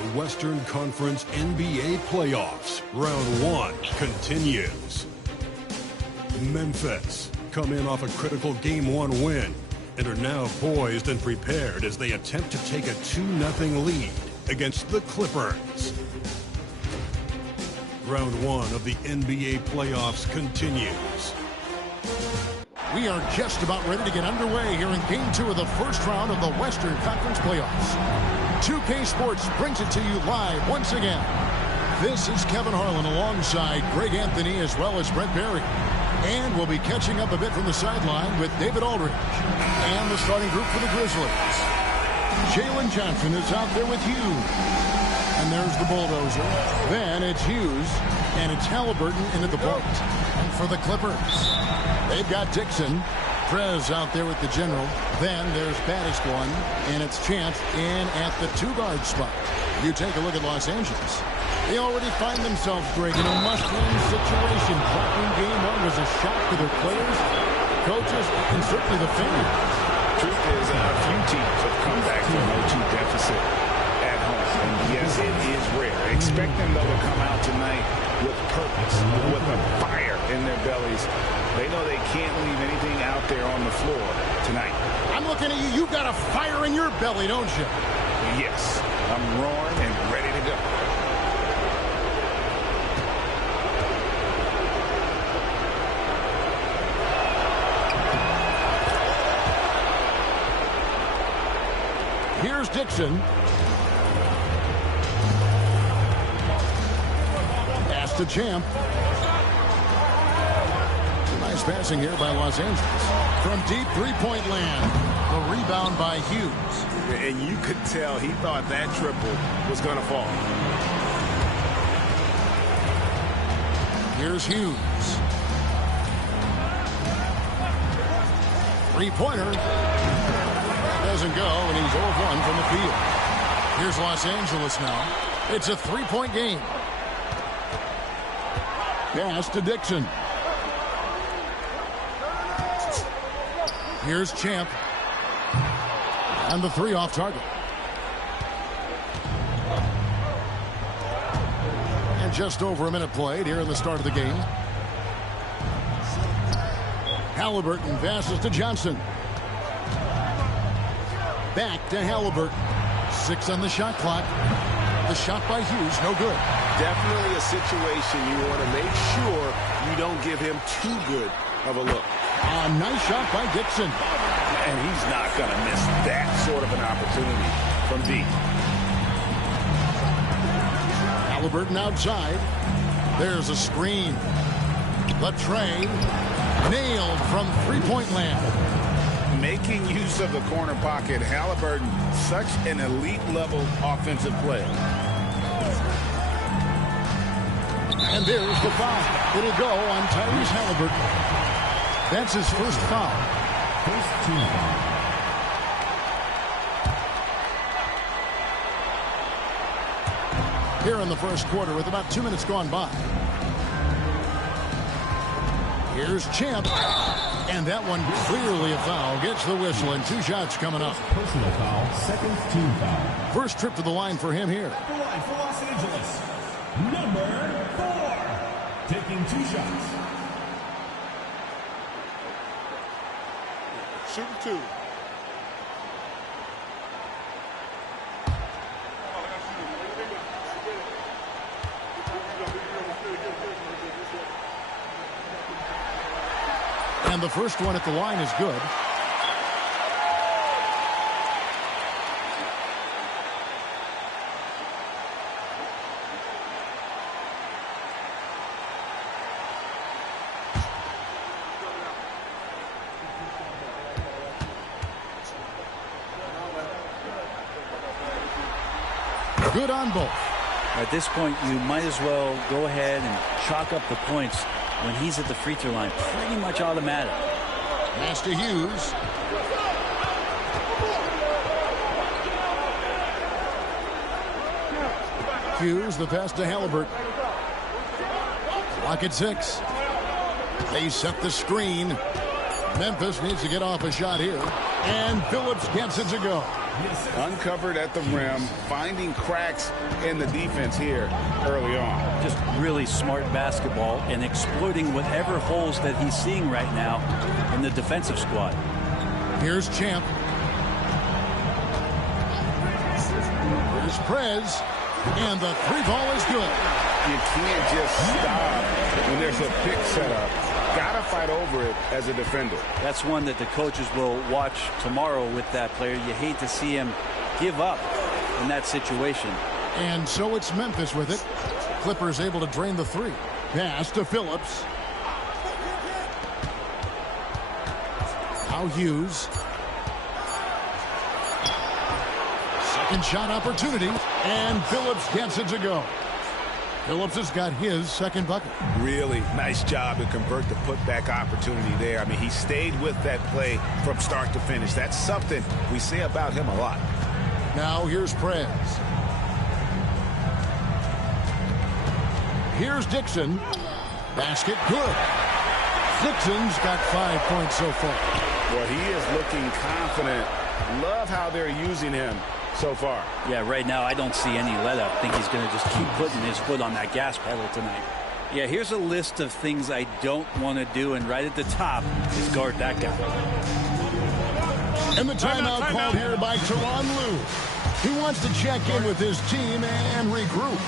The Western Conference NBA playoffs. Round 1 continues. Memphis come in off a critical Game 1 win and are now poised and prepared as they attempt to take a 2-0 lead against the Clippers. Round 1 of the NBA playoffs continues. We are just about ready to get underway here in Game 2 of the first round of the Western Conference playoffs. 2K Sports brings it to you live once again. This is Kevin Harlan alongside Greg Anthony as well as Brent Barry. And we'll be catching up a bit from the sideline with David Aldridge. And the starting group for the Grizzlies. Jalen Johnson is out there with Hughes. And there's the bulldozer. Then it's Hughes. And it's Halliburton into the boat. And for the Clippers, they've got Dixon. Prez out there with the general. Then there's Battiswan. And it's Chant in at the 2-guard spot. You take a look at Los Angeles. They already find themselves, Greg, in a must-win situation. Dropping Game 1 was a shock to their players, coaches, and certainly the fans. Truth is, a few teams have come back from a 0-2 deficit at home. And yes, it is rare. Expect them, though, to come out tonight with purpose, with a fire in their bellies. They know they can't leave anything out there on the floor tonight. I'm looking at you. You've got a fire in your belly, don't you? Yes. I'm roaring and ready to go. Here's Dixon. Pass to Champ. Nice passing here by Los Angeles. From deep three-point land. The rebound by Hughes. And you could tell he thought that triple was going to fall. Here's Hughes. Three-pointer. Doesn't go, and he's 0-1 from the field. Here's Los Angeles now. It's a three-point game. Pass to Dixon. Here's Champ. And the three off target. And just over a minute played here in the start of the game. Halliburton passes to Johnson. Back to Halliburton. 6 on the shot clock. The shot by Hughes, no good. Definitely a situation you want to make sure you don't give him too good of a look. A nice shot by Dixon. And he's not going to miss that sort of an opportunity from deep. Halliburton outside. There's a screen. The tray. Nailed from three-point land. Making use of the corner pocket, Halliburton, such an elite-level offensive player. And there's the foul. It'll go on Tyrese Halliburton. That's his first foul. First team foul. Here in the first quarter with about 2 minutes gone by. Here's Champ. And that one clearly a foul. Gets the whistle and 2 shots coming up. Personal foul, second team foul. First trip to the line for him here. The line for Los Angeles. Number 4. Taking 2 shots. Shooting 2. And the first one at the line is good. Good on both. At this point, you might as well go ahead and chalk up the points when he's at the free throw line. Pretty much automatic. Pass to Hughes. Hughes, the pass to Halliburton. Clock at 6. They set the screen. Memphis needs to get off a shot here. And Phillips gets it to go. Uncovered at the rim, finding cracks in the defense here early on. Just really smart basketball and exploiting whatever holes that he's seeing right now in the defensive squad. Here's Champ. Here's Prez. And the three ball is good. You can't just stop when there's a pick set up. Gotta fight over it as a defender. That's one that the coaches will watch tomorrow with that player. You hate to see him give up in that situation. And so it's Memphis with it. Clippers able to drain the three. Pass to Phillips. Now Hughes. Second shot opportunity. And Phillips gets it to go. Phillips has got his second bucket. Really nice job to convert the putback opportunity there. I mean, he stayed with that play from start to finish. That's something we say about him a lot. Now here's Prez. Here's Dixon. Basket good. Dixon's got 5 points so far. Well, he is looking confident. Love how they're using him so far. Yeah, right now I don't see any let up. I think he's going to just keep putting his foot on that gas pedal tonight. Yeah, here's a list of things I don't want to do, and right at the top is guard that guy. And the timeout called here by Tyronn Lue. He wants to check in with his team and regroup.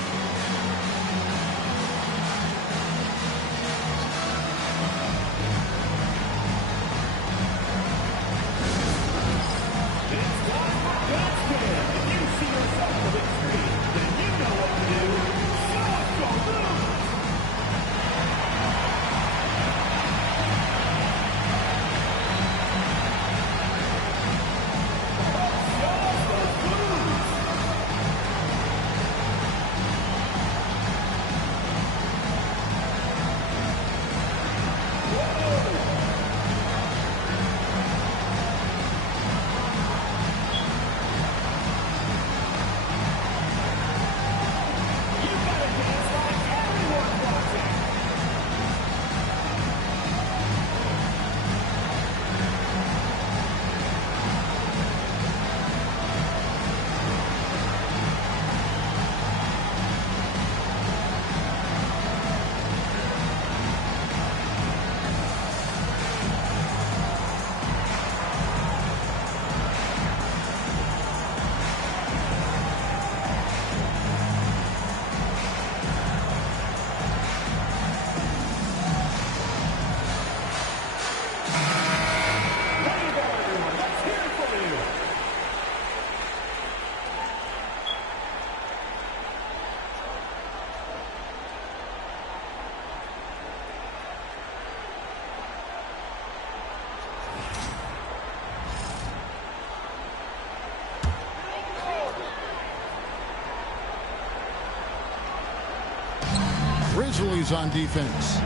Grizzlies on defense.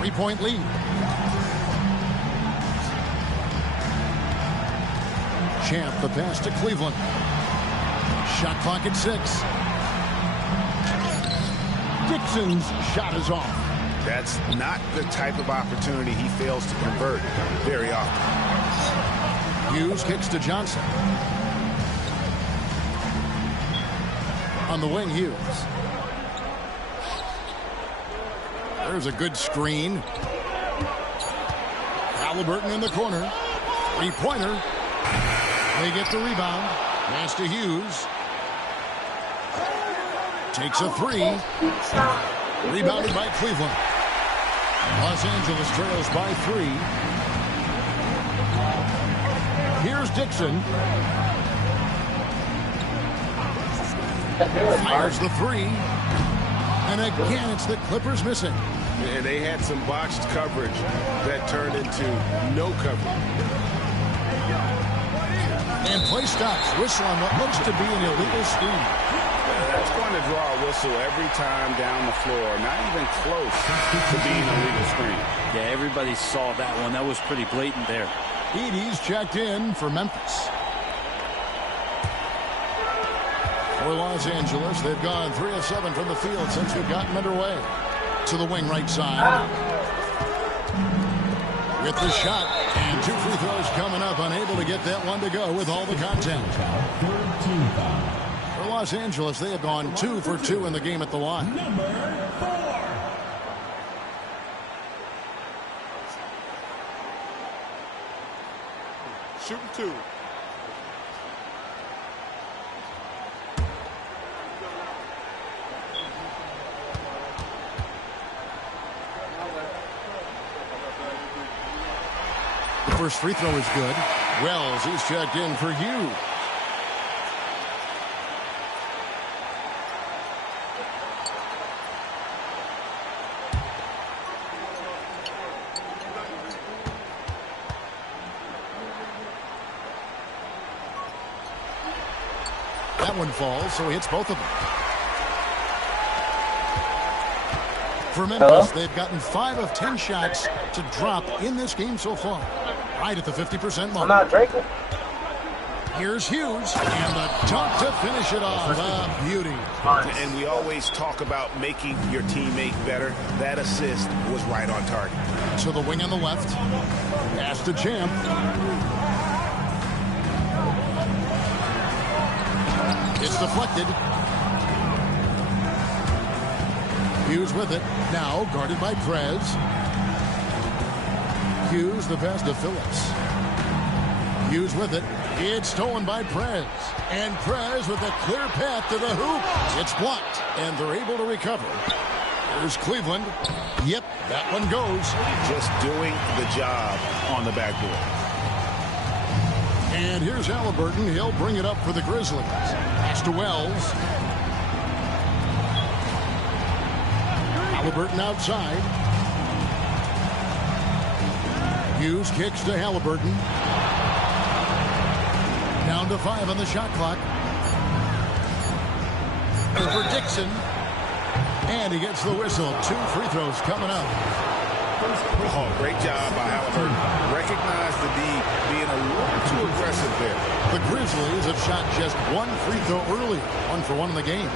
3-point lead. Champ, the pass to Cleveland. Shot clock at 6. Dixon's shot is off. That's not the type of opportunity he fails to convert very often. Hughes kicks to Johnson. On the wing, Hughes. There's a good screen. Halliburton in the corner. Three-pointer. They get the rebound. Pass to Hughes. Takes a three. Rebounded by Cleveland. Los Angeles trails by 3. Here's Dixon. Fires the 3. And again, it's the Clippers missing. And they had some botched coverage that turned into no coverage. And play stops. Whistle on what looks to be an illegal screen. That's going to draw a whistle every time down the floor. Not even close to being a legal screen. Yeah, everybody saw that one. That was pretty blatant there. Edey's checked in for Memphis. For Los Angeles, they've gone 3 of 7 from the field since we've gotten underway. To the wing right side. With the shot, and Two free throws coming up. Unable to get that one to go with all the contact. For Los Angeles, they have gone 2 for 2 in the game at the line. Number 4. Shooting 2. The first free throw is good. Wells, he's checked in for Hughes. That one falls, so he hits both of them. For Memphis, they've gotten 5 of 10 shots to drop in this game so far. Right at the 50% mark. I'm not drinking. Here's Hughes, and the dunk to finish it off. A beauty. And we always talk about making your teammate better. That assist was right on target. To the wing on the left. Pass to Champ. It's deflected. Hughes with it. Now guarded by Prez. Hughes the pass to Phillips. Hughes with it. It's stolen by Prez. And Prez with a clear path to the hoop. It's blocked. And they're able to recover. Here's Cleveland. Yep, that one goes. Just doing the job on the backboard. And here's Halliburton. He'll bring it up for the Grizzlies. Pass to Wells. Halliburton outside. Hughes kicks to Halliburton. Down to 5 on the shot clock. For Dixon. And he gets the whistle. 2 free throws coming up. Oh, great job by Halliburton. Recognize the D being a little too aggressive there. The Grizzlies have shot just 1 free throw early. 1 for 1 in the game.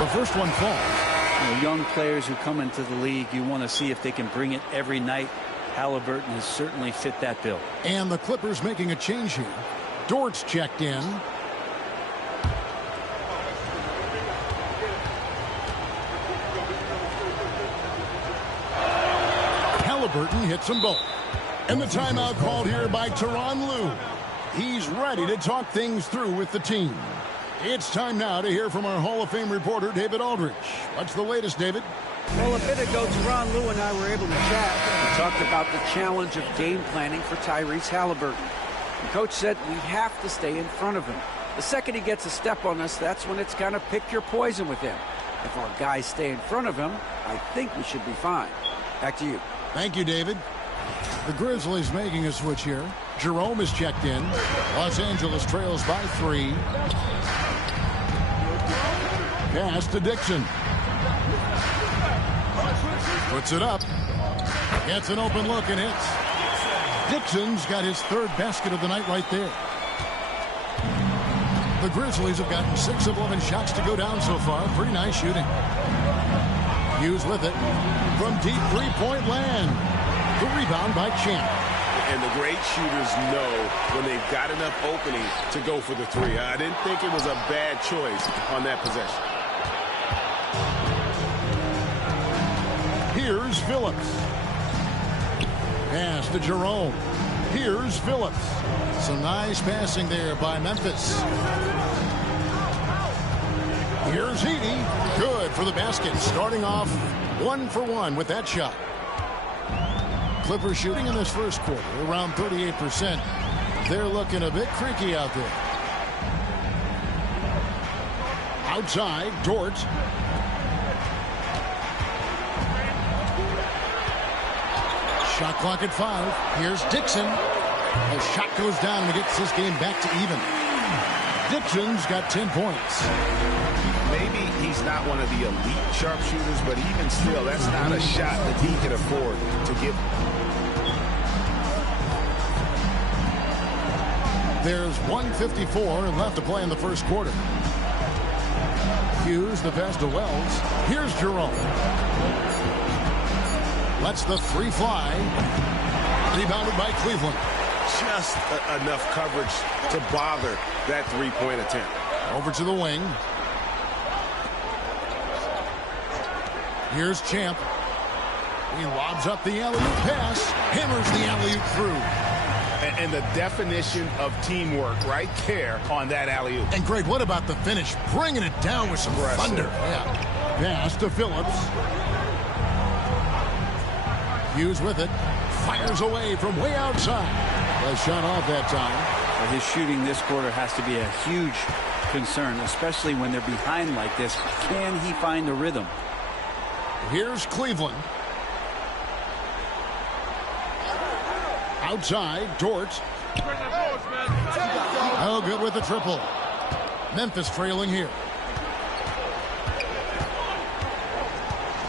The first one falls. Young players who come into the league, you want to see if they can bring it every night. Halliburton has certainly fit that bill. And the Clippers making a change here. Dort's checked in. Halliburton hits them both. And the timeout called here by Tyronn Lue. He's ready to talk things through with the team. It's time now to hear from our Hall of Fame reporter, David Aldridge. What's the latest, David? Well, a bit ago, Tyronn Lue and I were able to chat. We talked about the challenge of game planning for Tyrese Halliburton. The coach said we have to stay in front of him. The second he gets a step on us, that's when it's kind of pick your poison with him. If our guys stay in front of him, I think we should be fine. Back to you. Thank you, David. The Grizzlies making a switch here. Jerome is checked in. Los Angeles trails by 3. Pass to Dixon. Puts it up. Gets an open look and hits. Dixon's got his 3rd basket of the night right there. The Grizzlies have gotten 6 of 11 shots to go down so far. Pretty nice shooting. Hughes with it. From deep 3-point land. The rebound by Champ. And the great shooters know when they've got enough opening to go for the 3. I didn't think it was a bad choice on that possession. Here's Phillips. Pass to Jerome. Here's Phillips. Some nice passing there by Memphis. Here's Heaney. Good for the basket. Starting off 1 for 1 with that shot. Clippers shooting in this first quarter around 38%. They're looking a bit creaky out there. Outside, Dort. Shot clock at 5. Here's Dixon. The shot goes down and gets this game back to even. Dixon's got 10 points. Maybe he's not one of the elite sharpshooters, but even still, that's not a shot that he can afford to give. There's 1:54 left to play in the first quarter. Hughes, the pass to Wells. Here's Jerome. Lets the three fly. Rebounded by Cleveland. Just enough coverage to bother that three-point attempt. Over to the wing. Here's Champ. He lobs up the alley-oop pass. Hammers the alley-oop through. And the definition of teamwork right there on that alley-oop. And Greg, what about the finish? Bringing it down with some thunder. Yeah. Pass to Phillips. Hughes with it. Fires away from way outside. A shot off that time. But his shooting this quarter has to be a huge concern, especially when they're behind like this. Can he find a rhythm? Here's Cleveland. Outside, Dort. Oh, good with the triple. Memphis trailing here.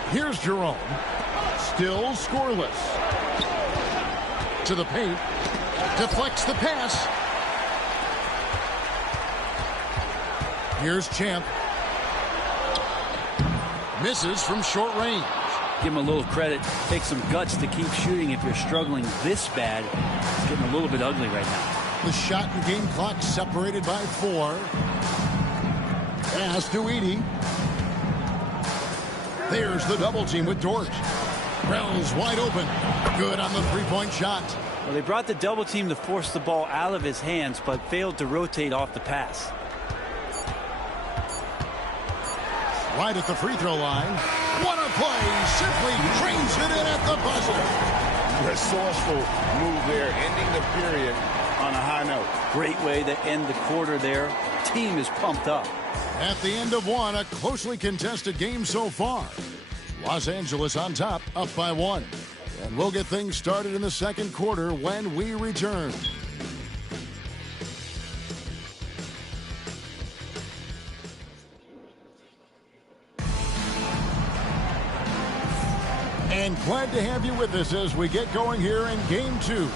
Here's Jerome. Still scoreless. To the paint. Deflects the pass. Here's Champ. Misses from short range. Give him a little credit. Take some guts to keep shooting if you're struggling this bad. It's getting a little bit ugly right now. The shot and game clock separated by 4. Pass to Edey. There's the double team with Dort. Wells wide open. Good on the three-point shot. Well, they brought the double team to force the ball out of his hands, but failed to rotate off the pass. Right at the free throw line. What a play. Simply trains it in at the buzzer. Resourceful move there, ending the period on a high note. Great way to end the quarter there. Team is pumped up. At the end of one, a closely contested game so far. Los Angeles on top, up by 1. And we'll get things started in the second quarter when we return. And glad to have you with us as we get going here in Game 2.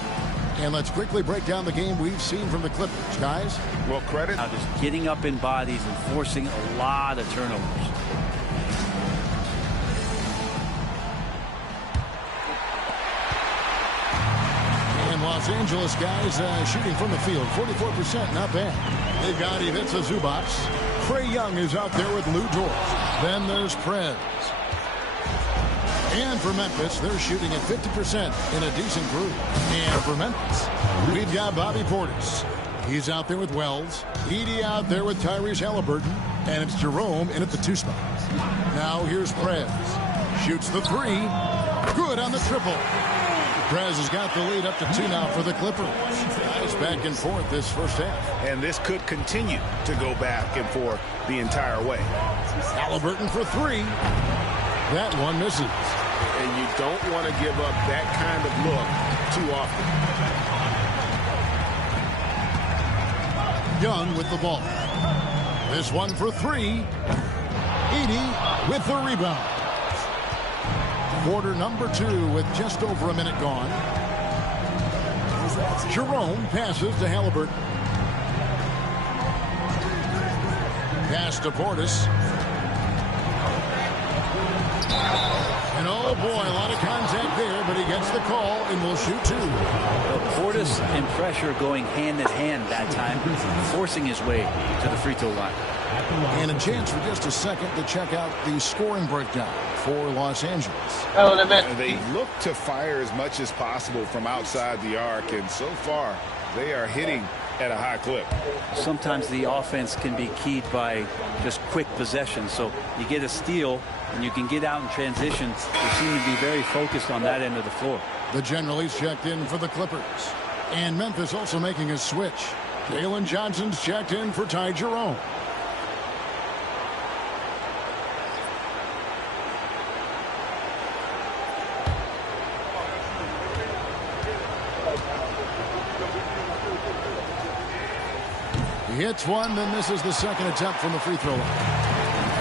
And let's quickly break down the game we've seen from the Clippers, guys. Well, credit. Now just getting up in bodies and forcing a lot of turnovers. And Los Angeles guys shooting from the field, 44%, not bad. They've got Ivica Zubac. Trae Young is out there with Lou Dort. Then there's Prez. And for Memphis, they're shooting at 50% in a decent group. And for Memphis, we've got Bobby Portis. He's out there with Wells. Edey out there with Tyrese Halliburton. And it's Jerome in at the 2 spot. Now here's Prez. Shoots the 3. Good on the triple. Prez has got the lead up to 2 now for the Clippers. Nice back and forth this first half. And this could continue to go back and forth the entire way. Halliburton for 3. That one misses. And you don't want to give up that kind of look too often. Young with the ball. This one for 3. Edey with the rebound. Quarter number 2 with just over a minute gone. Jerome passes to Halliburton. Pass to Portis. And oh boy, a lot of contact there, but he gets the call and will shoot 2. Portis and pressure going hand in hand that time, forcing his way to the free throw line. And a chance for just a second to check out the scoring breakdown for Los Angeles. They look to fire as much as possible from outside the arc, and so far they are hitting at a high clip. Sometimes the offense can be keyed by just quick possession. So you get a steal and you can get out in transition. They seem to be very focused on that end of the floor. The general's checked in for the Clippers. And Memphis also making a switch. Jalen Johnson's checked in for Ty Jerome. He hits one, then misses the second attempt from the free throw line.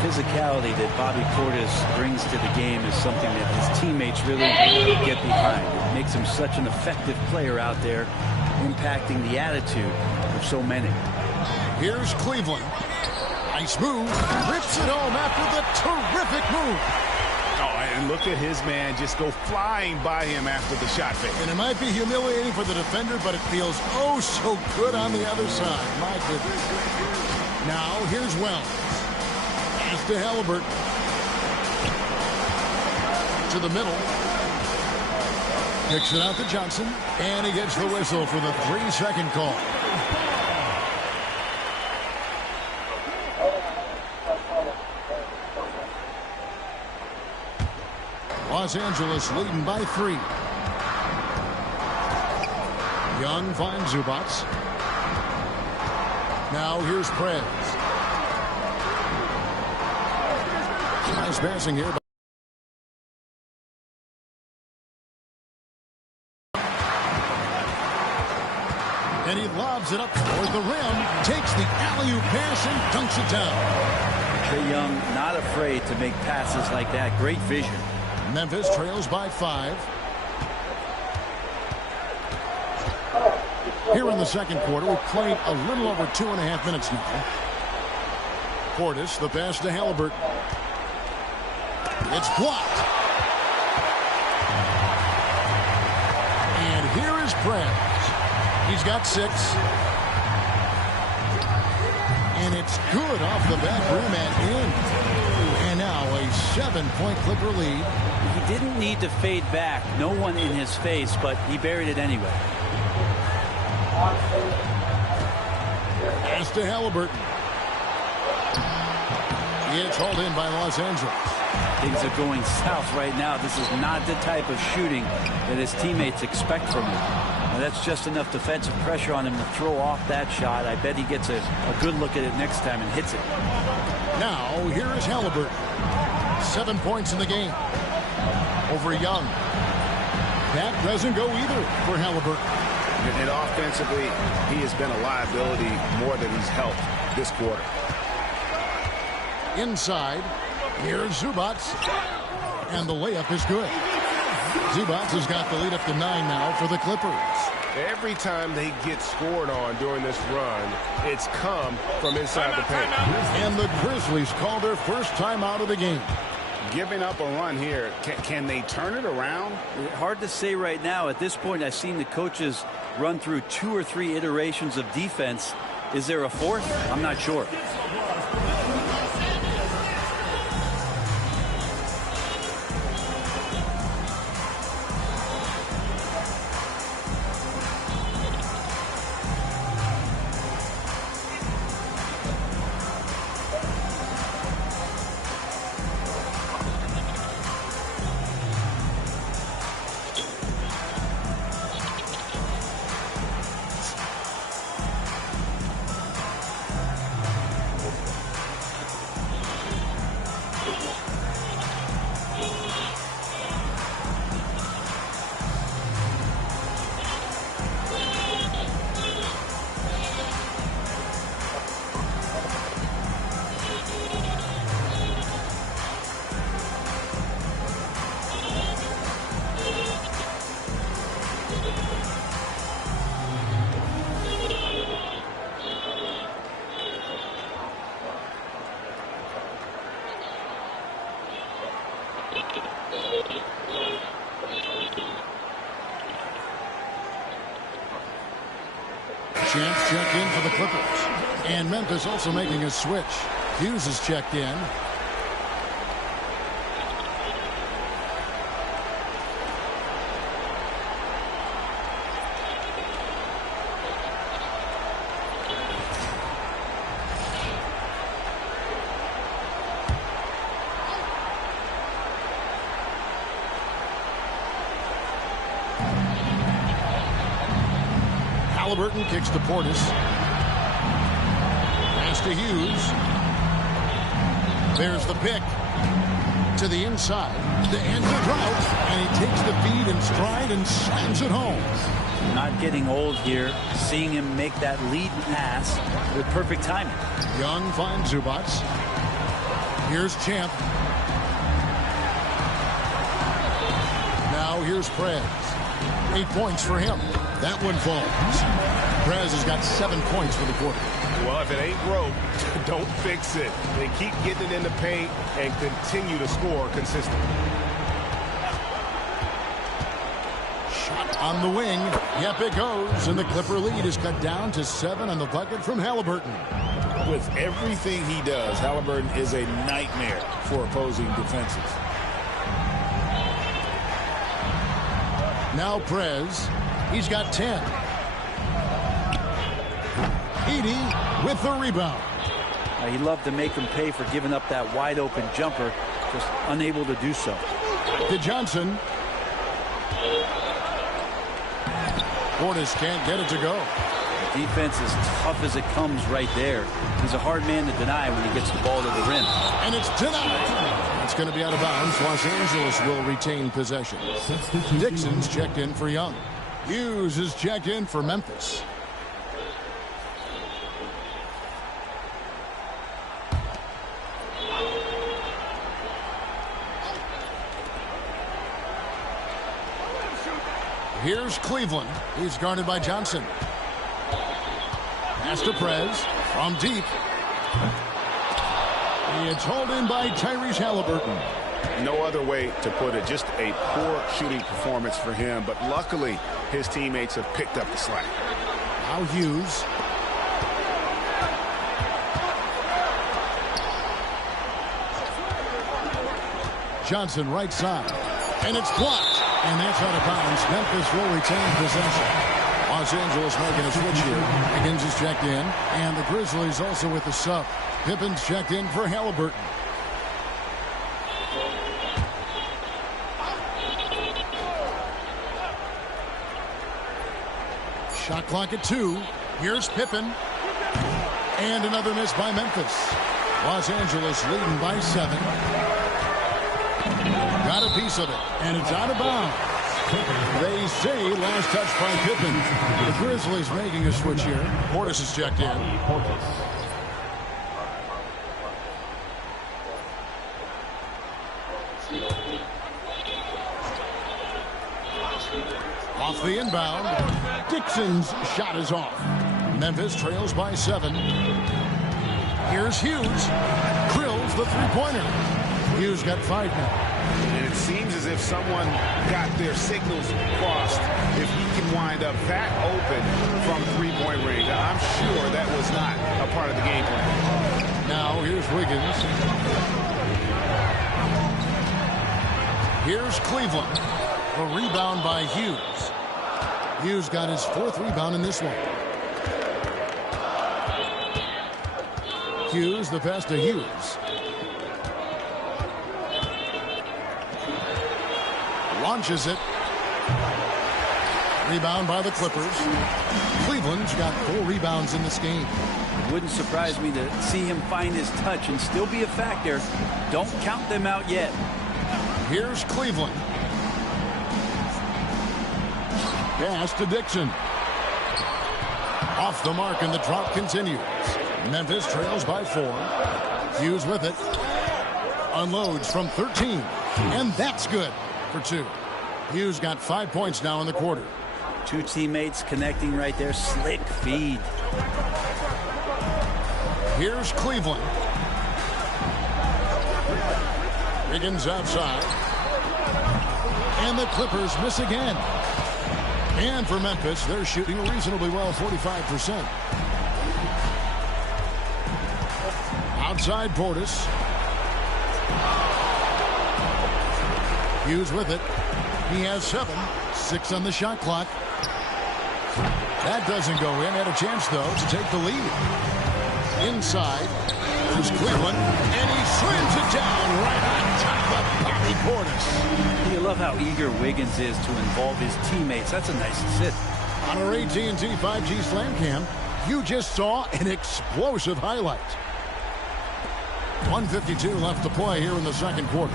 Physicality that Bobby Portis brings to the game is something that his teammates really get behind. It makes him such an effective player out there, impacting the attitude of so many. Here's Cleveland. Nice move. Rips it home after the terrific move. Oh, and look at his man just go flying by him after the shot fake. And it might be humiliating for the defender, but it feels oh so good on the other side. My goodness. Now, here's Wells. Pass to Halliburton. To the middle. Kicks it out to Johnson. And he gets the whistle for the 3-second call. Los Angeles leading by 3. Young finds Zubats. Now here's Prez. Nice passing here. And he lobs it up toward the rim. Takes the alley-oop pass and dunks it down. Trae Young not afraid to make passes like that. Great vision. Memphis trails by 5. Here in the second quarter, we've played a little over 2.5 minutes now. Portis, the pass to Halliburton. It's blocked. And here is Prez. He's got 6. And it's good off the back rim and in. And now a 7-point Clipper lead. He didn't need to fade back. No one in his face, but he buried it anyway. Pass to Halliburton. It's hauled in by Los Angeles. Things are going south right now. This is not the type of shooting that his teammates expect from him. Now, that's just enough defensive pressure on him to throw off that shot. I bet he gets a good look at it next time and hits it. Now, here is Halliburton. 7 points in the game. Over Young. That doesn't go either for Halliburton. And offensively, he has been a liability more than he's helped this quarter. Inside, here's Zubats. And the layup is good. Zubats has got the lead up to 9 now for the Clippers. Every time they get scored on during this run, it's come from inside the paint. And the Grizzlies call their first time out of the game. Giving up a run here, can they turn it around? Hard to say right now. At this point, I've seen the coaches run through 2 or 3 iterations of defense. Is there a 4th? I'm not sure. Champs check in for the Clippers. And Memphis also making a switch. Hughes is checked in. Halliburton kicks to Portis. Pass to Hughes. There's the pick. To the inside. To Andrew Trout. And he takes the feed in stride and slams it home. Not getting old here. Seeing him make that lead pass with perfect timing. Young finds Zubats. Here's Champ. Now here's Prez. 8 points for him. That one falls. Prez has got 7 points for the quarter. Well, if it ain't broke, don't fix it. They keep getting it in the paint and continue to score consistently. Shot on the wing. Yep, it goes. And the Clipper lead is cut down to 7 on the bucket from Halliburton. With everything he does, Halliburton is a nightmare for opposing defenses. Now Prez. He's got 10. Edey with the rebound. He loved to make him pay for giving up that wide open jumper, just unable to do so. To Johnson. Portis can't get it to go. The defense is tough as it comes right there. He's a hard man to deny when he gets the ball to the rim. And it's denied. It's going to be out of bounds. Los Angeles will retain possession. Dixon's checked in for Young. Hughes is checked in for Memphis. Here's Cleveland. He's guarded by Johnson. Pass to Prez from deep. It's hauled in by Tyrese Halliburton. No other way to put it. Just a poor shooting performance for him. But luckily, his teammates have picked up the slack. Now Hughes. Johnson right side. And it's blocked. And that's out of bounds. Memphis will retain possession. Los Angeles making a switch here. Higgins is checked in. And the Grizzlies also with the sub. Pippen's checked in for Halliburton. Shot clock at 2. Here's Pippen. And another miss by Memphis. Los Angeles leading by 7. Got a piece of it. And it's out of bounds. They say last touch by Pippen. The Grizzlies making a switch here. Portis is checked in. Off the inbound. Dixon's shot is off. Memphis trails by 7. Here's Hughes. Drills the three-pointer. Hughes got 5 now. And it seems as if someone got their signals crossed. If he can wind up that open from three-point range, I'm sure that was not a part of the game plan. Now here's Wiggins. Here's Cleveland. A rebound by Hughes. Hughes got his 4th rebound in this one. Hughes, the pass to Hughes. Launches it. Rebound by the Clippers. Cleveland's got 4 rebounds in this game. It wouldn't surprise me to see him find his touch and still be a factor. Don't count them out yet. Here's Cleveland. Pass to Dixon. Off the mark, and the drop continues. Memphis trails by 4. Hughes with it. Unloads from 13. And that's good for 2. Hughes got 5 points now in the quarter. 2 teammates connecting right there. Slick feed. Here's Cleveland. Higgins outside. And the Clippers miss again. And for Memphis, they're shooting reasonably well, 45%. Outside Portis. Hughes with it. He has 7. 6 on the shot clock. That doesn't go in. Had a chance, though, to take the lead. Inside. There's Cleveland. And he slams it down right on top of Bobby Portis. You love how eager Wiggins is to involve his teammates. That's a nice assist. On our AT&T 5G Slam Cam, you just saw an explosive highlight. 1:52 left to play here in the second quarter.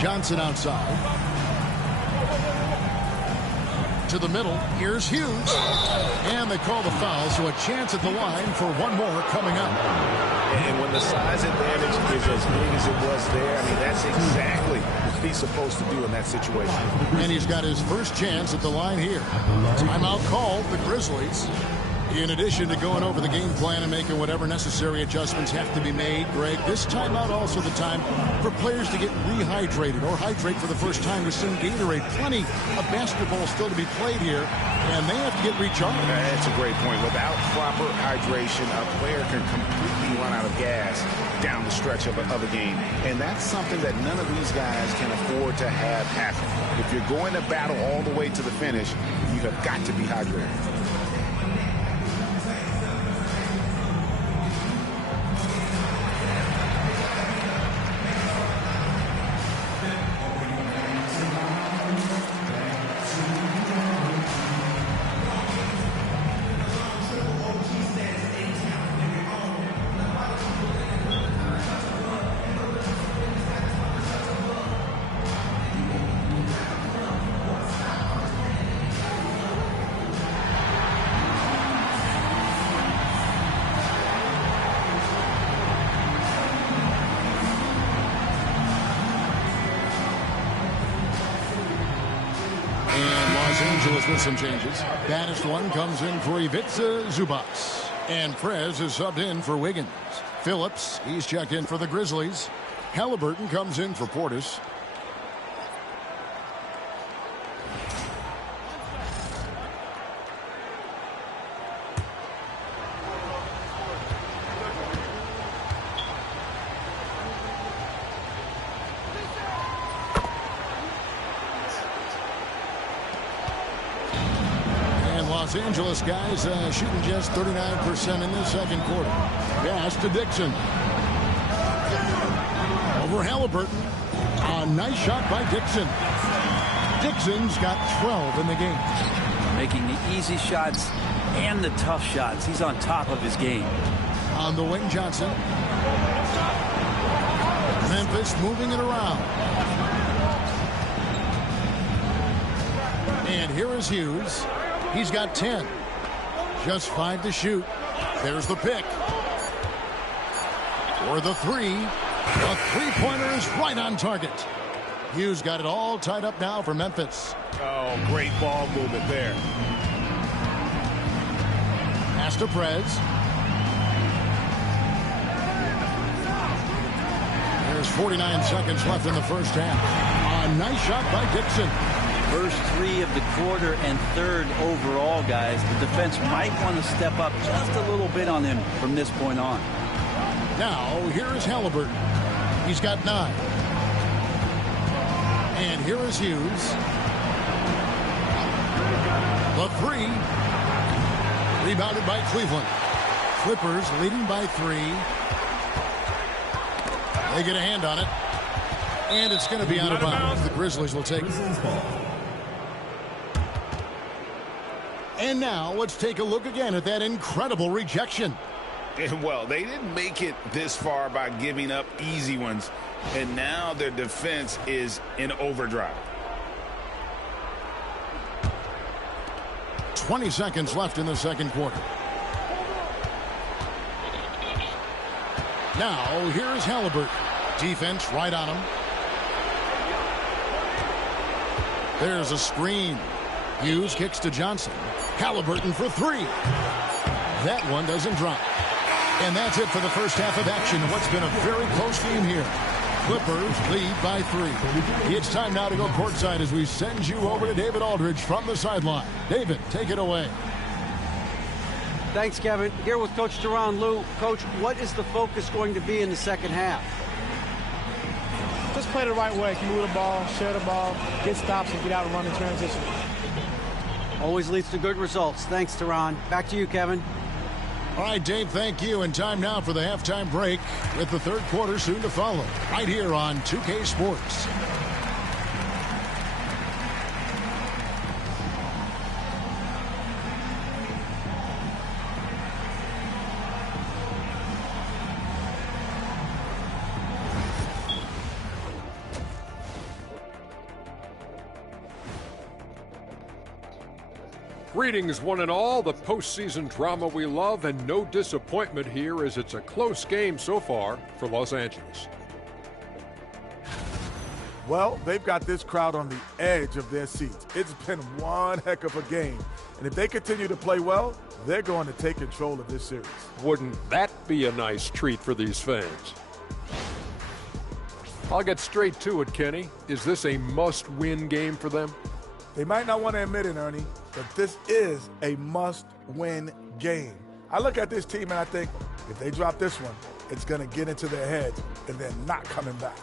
Johnson outside. To the middle. Here's Hughes. And they call the foul, so a chance at the line for one more coming up. And when the size advantage is as big as it was there, I mean, that's exactly what he's supposed to do in that situation. And he's got his first chance at the line here. Timeout called the Grizzlies. In addition to going over the game plan and making whatever necessary adjustments have to be made, Greg, this timeout also the time for players to get rehydrated or hydrate for the first time with some Gatorade. Plenty of basketball still to be played here, and they have to get recharged. That's a great point. Without proper hydration, a player can completely run out of gas down the stretch of a game. And that's something that none of these guys can afford to have happen. If you're going to battle all the way to the finish, you have got to be hydrated. With some changes. Banished one comes in for Ivica Zubac. And Prez is subbed in for Wiggins. Phillips, he's checked in for the Grizzlies. Halliburton comes in for Portis. Los Angeles guys shooting just 39% in the second quarter. Pass to Dixon. Over Halliburton. A nice shot by Dixon. Dixon's got 12 in the game. Making the easy shots and the tough shots. He's on top of his game. On the wing, Johnson. Memphis moving it around. And here is Hughes. He's got 10. Just 5 to shoot. There's the pick. For the three. The three-pointer is right on target. Hughes got it all tied up now for Memphis. Oh, great ball movement there. Pass to Prez. There's 49 seconds left in the first half. A nice shot by Dixon. First three of the quarter and third overall, guys. The defense might want to step up just a little bit on him from this point on. Now, here is Halliburton. He's got 9. And here is Hughes. The three. Rebounded by Cleveland. Clippers leading by 3. They get a hand on it. And it's going to be out of bounds. The Grizzlies will take it. And now let's take a look again at that incredible rejection. And well, they didn't make it this far by giving up easy ones. And now their defense is in overdrive. 20 seconds left in the second quarter. Now here's Halliburton. Defense right on him. There's a screen. Hughes kicks to Johnson. Halliburton for 3. That one doesn't drop. And that's it for the first half of action in what's been a very close game here. Clippers lead by 3. It's time now to go courtside as we send you over to David Aldridge from the sideline. David, take it away. Thanks, Kevin. Here with Coach Tyronn Lue. Coach, what is the focus going to be in the second half? Just play the right way. Move the ball, share the ball, get stops, and get out and run in transition. Always leads to good results. Thanks, Tyronn. Back to you, Kevin. All right, Dave, thank you. And time now for the halftime break with the third quarter soon to follow. Right here on 2K Sports. Greetings, one and all. The postseason drama we love, and no disappointment here as it's a close game so far for Los Angeles. Well, they've got this crowd on the edge of their seats. It's been one heck of a game. And if they continue to play well, they're going to take control of this series. Wouldn't that be a nice treat for these fans? I'll get straight to it, Kenny. Is this a must-win game for them? They might not want to admit it, Ernie, but this is a must-win game. I look at this team and I think if they drop this one, it's going to get into their heads and they're not coming back.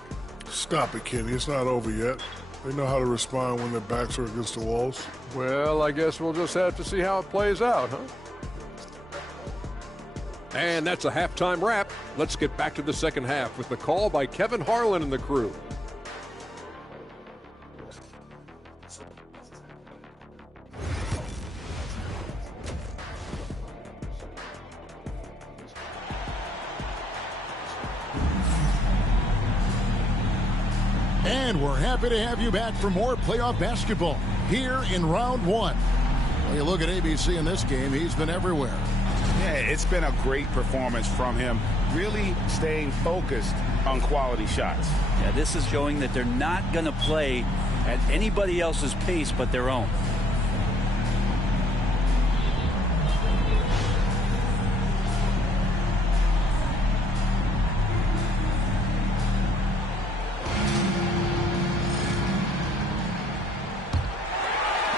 Stop it, Kenny. It's not over yet. They know how to respond when their backs are against the walls. Well, I guess we'll just have to see how it plays out, huh? And that's a halftime wrap. Let's get back to the second half with the call by Kevin Harlan and the crew. And we're happy to have you back for more playoff basketball here in round one. When you look at ABC in this game, he's been everywhere. Yeah, it's been a great performance from him, really staying focused on quality shots. Yeah, this is showing that they're not going to play at anybody else's pace but their own.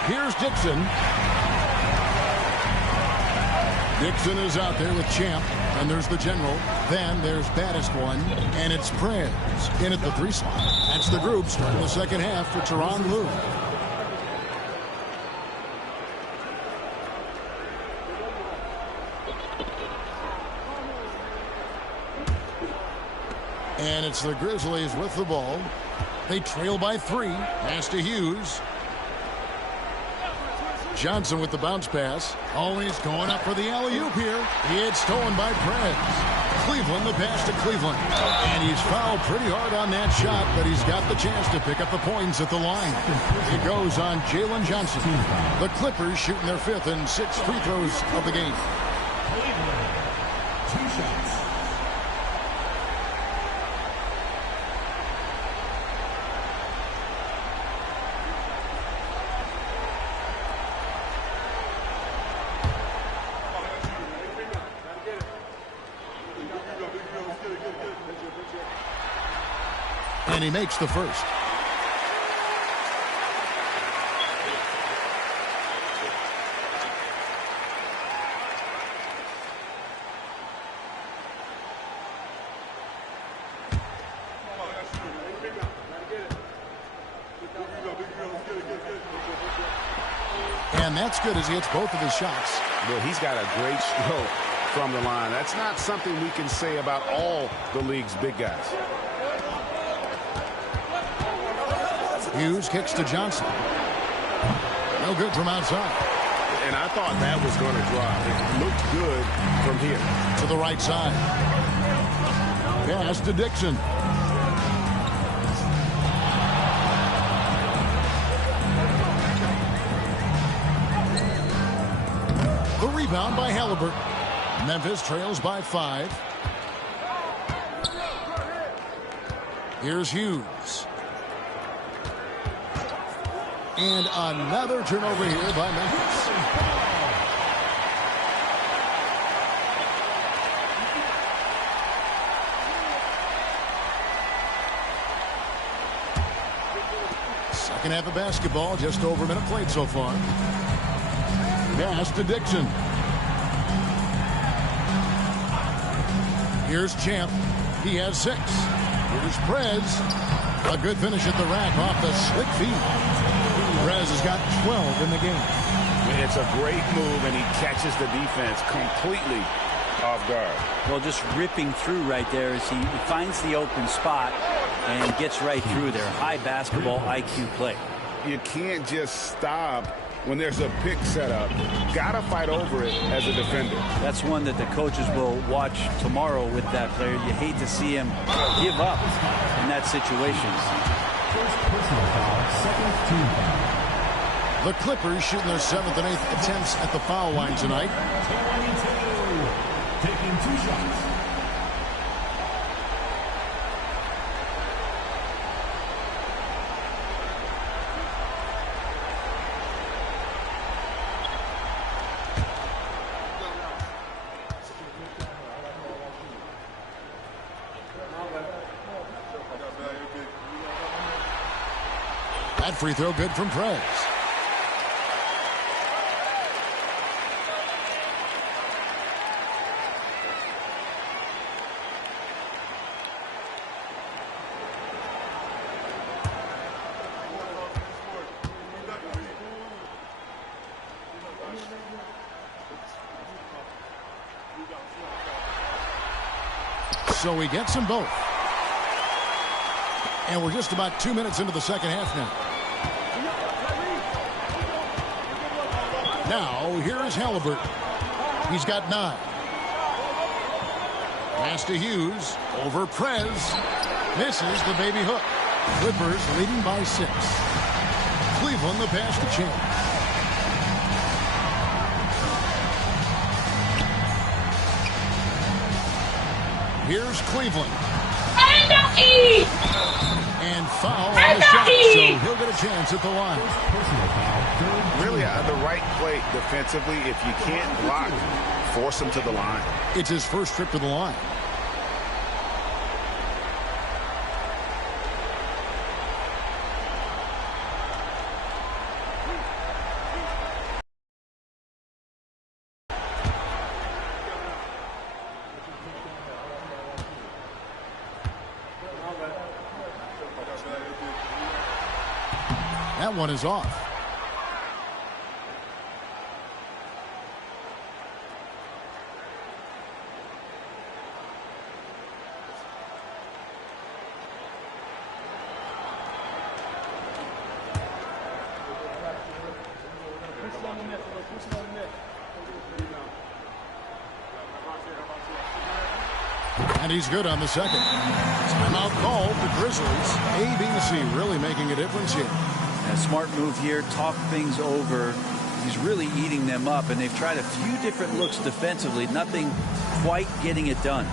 Here's Dixon. Dixon is out there with Champ, and there's the General. Then there's baddest one, and it's Prez in at the 3 slot. That's the group starting the second half for Tyronn Lue. And it's the Grizzlies with the ball. They trail by 3. Pass to Hughes. Johnson with the bounce pass. Always going up for the alley-oop here. It's stolen by Prez. Cleveland, the pass to Cleveland. And he's fouled pretty hard on that shot, but he's got the chance to pick up the points at the line. It goes on Jalen Johnson. The Clippers shooting their 5th and 6th free throws of the game. Cleveland, 2 shots. And he makes the first. And that's good as he hits both of his shots. Well, he's got a great stroke from the line. That's not something we can say about all the league's big guys. Hughes kicks to Johnson. No good from outside. And I thought that was going to drop. It looked good from here. To the right side. Pass to Dixon. The rebound by Halliburton. Memphis trails by 5. Here's Hughes. And another turnover here by Memphis. Second half of basketball, just over a minute played so far. Pass to Dixon. Here's Champ. He has 6. Here's Prez. A good finish at the rack off the slick feet. Prez has got 12 in the game. It's a great move, and he catches the defense completely off guard. Well, just ripping through right there as he finds the open spot and gets right through there. High basketball IQ play. You can't just stop when there's a pick set up. Gotta fight over it as a defender. That's one that the coaches will watch tomorrow with that player. You hate to see him give up in that situation. First personal foul, second team foul. The Clippers shooting their 7th and 8th attempts at the foul line tonight. 22, taking 2 shots. That free throw good from Prez. So he gets them both. And we're just about 2 minutes into the second half now. Now, here is Halliburton. He's got 9. Pass to Hughes. Over Prez. Misses the baby hook. Clippers leading by 6. Cleveland the pass to Chandler. Here's Cleveland. And foul on the shot, so he'll get a chance at the line. Really the right play defensively. If you can't block, force him to the line. It's his first trip to the line. That one is off. And he's good on the second. Timeout called. The Grizzlies. ABC really making a difference here. A smart move here. Talk things over. He's really eating them up, and they've tried a few different looks defensively. Nothing quite getting it done.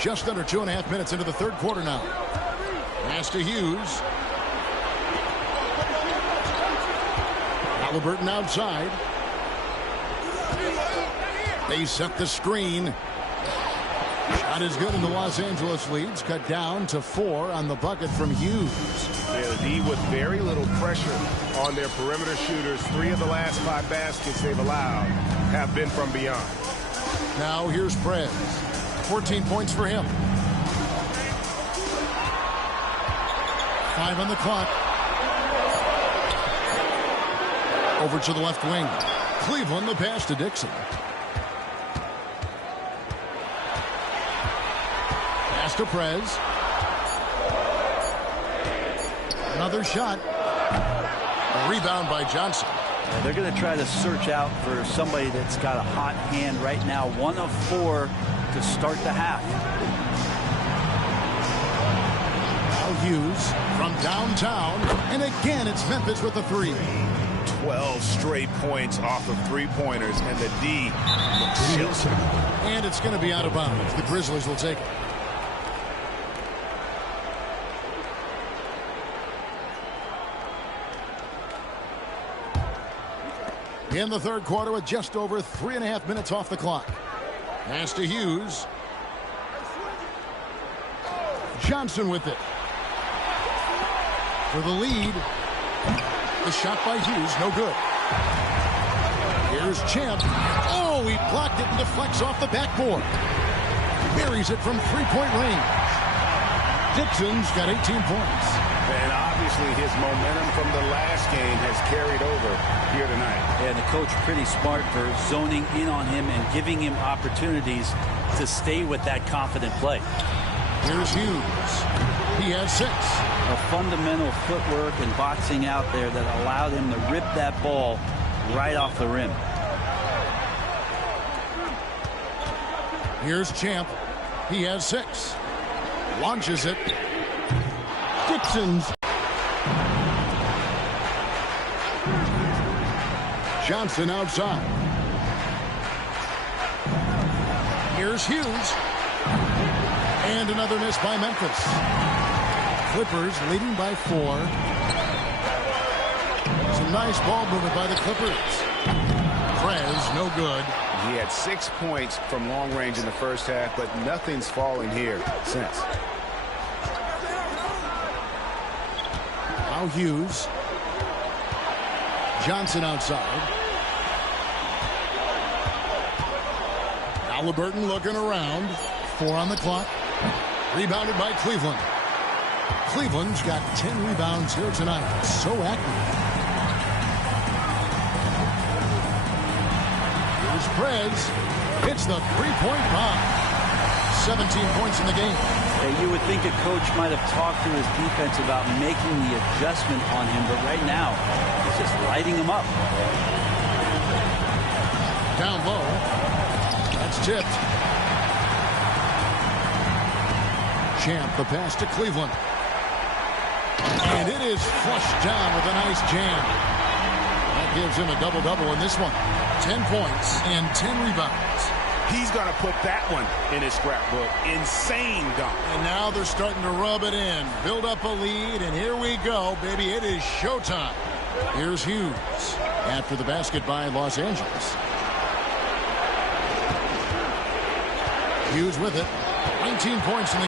Just under 2.5 minutes into the third quarter now. Pass to Hughes. Halliburton outside. They set the screen. Shot is good, and the Los Angeles leads cut down to 4 on the bucket from Hughes. Yeah, the D with very little pressure on their perimeter shooters. 3 of the last 5 baskets they've allowed have been from beyond. Now here's Prez. 14 points for him. 5 on the clock. Over to the left wing. Cleveland the pass to Dixon. Pass to Prez. Another shot. A rebound by Johnson. They're going to try to search out for somebody that's got a hot hand right now. 1 of 4 to start the half. Now Hughes from downtown. And again, it's Memphis with the 3. 12 straight points off of three-pointers, and the D looks sheltered. And it's going to be out of bounds. The Grizzlies will take it. In the third quarter with just over 3.5 minutes off the clock. Pass to Hughes. Johnson with it. For the lead. The shot by Hughes, no good. Here's Champ. Oh, he blocked it and deflects off the backboard. Buries it from three-point range. Dixon's got 18 points. And obviously his momentum from the last game has carried over here tonight. Yeah, the coach pretty smart for zoning in on him and giving him opportunities to stay with that confident play. Here's Hughes. He has 6. A fundamental footwork and boxing out there that allowed him to rip that ball right off the rim. Here's Champ. He has 6. Launches it. Dixon's. Johnson outside. Here's Hughes. And another miss by Memphis. Clippers leading by 4. Some nice ball movement by the Clippers. Prez, no good. He had 6 points from long range in the first half, but nothing's falling here since. Now Hughes. Johnson outside. Halliburton looking around. 4 on the clock. Rebounded by Cleveland. Cleveland's got 10 rebounds here tonight. So active. Here's Prez. Hits the three-point bomb. 17 points in the game. You would think a coach might have talked to his defense about making the adjustment on him, but right now, he's just lighting him up. Down low. That's tipped. Champ, the pass to Cleveland. And it is flushed down with a nice jam. That gives him a double-double in this one. 10 points and 10 rebounds. He's going to put that one in his scrapbook. Insane dunk. And now they're starting to rub it in. Build up a lead, and here we go, baby. It is showtime. Here's Hughes after the basket by Los Angeles. Hughes with it. 19 points in the